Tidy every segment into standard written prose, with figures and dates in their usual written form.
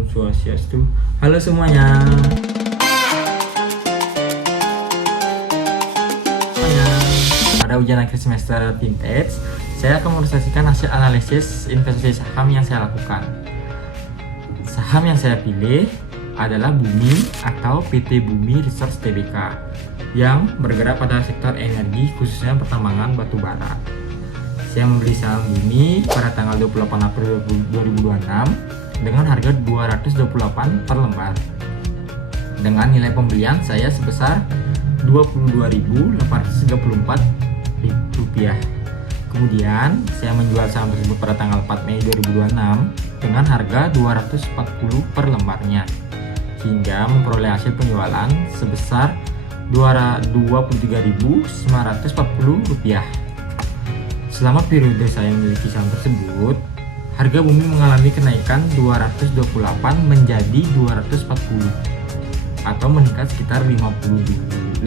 Om Swastiastu. Halo semuanya. Pada ujian akhir semester Vintage, saya akan merealisasikan hasil analisis investasi saham yang saya lakukan. Saham yang saya pilih adalah Bumi atau PT Bumi Resource Tbk yang bergerak pada sektor energi, khususnya pertambangan batu bara. Saya membeli saham Bumi pada tanggal 28 April 2026 dengan harga 228 per lembar. Dengan nilai pembelian saya sebesar Rp22.834. Kemudian saya menjual saham tersebut pada tanggal 4 Mei 2026 dengan harga 240 per lembarnya, hingga memperoleh hasil penjualan sebesar Rp23.940. Selama periode saya memiliki saham tersebut, harga Bumi mengalami kenaikan 228 menjadi 240 atau meningkat sekitar 5,26%.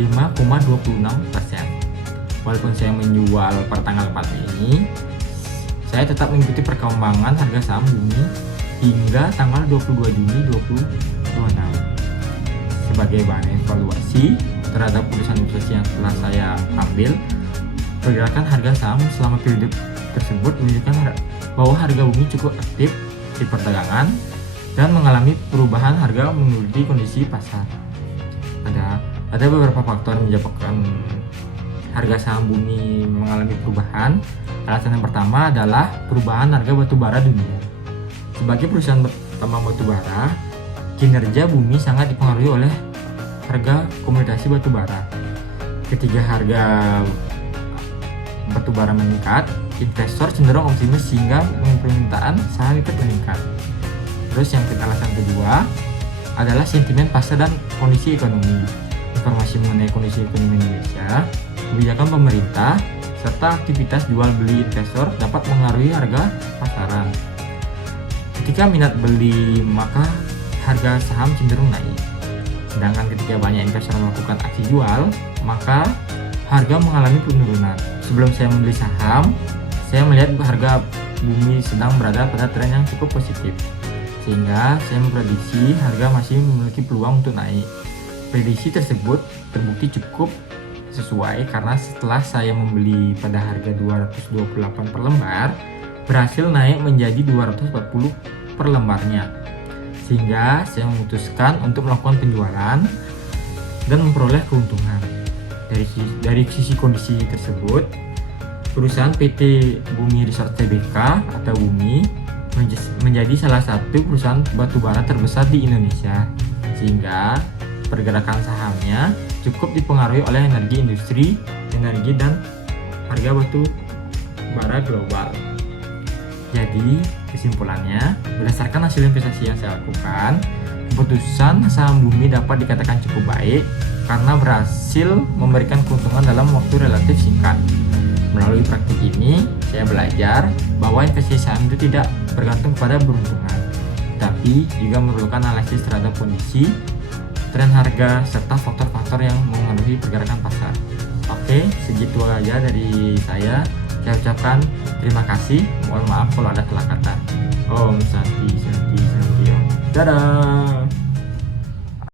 Walaupun saya menjual per tanggal 4 Mei, saya tetap mengikuti perkembangan harga saham Bumi hingga tanggal 22 Juni 2026. Sebagai bahan evaluasi terhadap putusan investasi yang telah saya ambil, pergerakan harga saham selama periode tersebut menunjukkan bahwa harga Bumi cukup aktif di perdagangan dan mengalami perubahan harga mengikuti kondisi pasar. Ada beberapa faktor yang menyebabkan harga saham Bumi mengalami perubahan. Alasan yang pertama adalah perubahan harga batu bara dunia. Sebagai perusahaan tambang batu bara, kinerja Bumi sangat dipengaruhi oleh harga komoditas batu bara. Ketika harga batu bara meningkat, investor cenderung optimis sehingga permintaan saham ikut meningkat. Terus yang alasan kedua adalah sentimen pasar dan kondisi ekonomi. Informasi mengenai kondisi ekonomi Indonesia, kebijakan pemerintah, serta aktivitas jual beli investor dapat mengaruhi harga pasaran. Ketika minat beli, maka harga saham cenderung naik. Sedangkan ketika banyak investor melakukan aksi jual, maka harga mengalami penurunan. Sebelum saya membeli saham, saya melihat harga Bumi sedang berada pada tren yang cukup positif, sehingga saya memprediksi harga masih memiliki peluang untuk naik. Prediksi tersebut terbukti cukup sesuai karena setelah saya membeli pada harga 228 per lembar, berhasil naik menjadi 240 per lembarnya, sehingga saya memutuskan untuk melakukan penjualan dan memperoleh keuntungan. Dari sisi kondisi tersebut, perusahaan PT Bumi Resource Tbk atau Bumi menjadi salah satu perusahaan batubara terbesar di Indonesia, sehingga pergerakan sahamnya cukup dipengaruhi oleh industri energi dan harga batu bara global. Jadi kesimpulannya, berdasarkan hasil investasi yang saya lakukan, keputusan saham Bumi dapat dikatakan cukup baik karena berhasil memberikan keuntungan dalam waktu relatif singkat. Melalui praktik ini, saya belajar bahwa investasi saham itu tidak bergantung pada beruntungan, tapi juga memerlukan analisis terhadap kondisi, tren harga, serta faktor-faktor yang mengaruhi pergerakan pasar. Oke, segitu aja dari saya. Saya ucapkan terima kasih. Mohon maaf kalau ada salah kata. Om Santi Santi Santi Om. Dadah.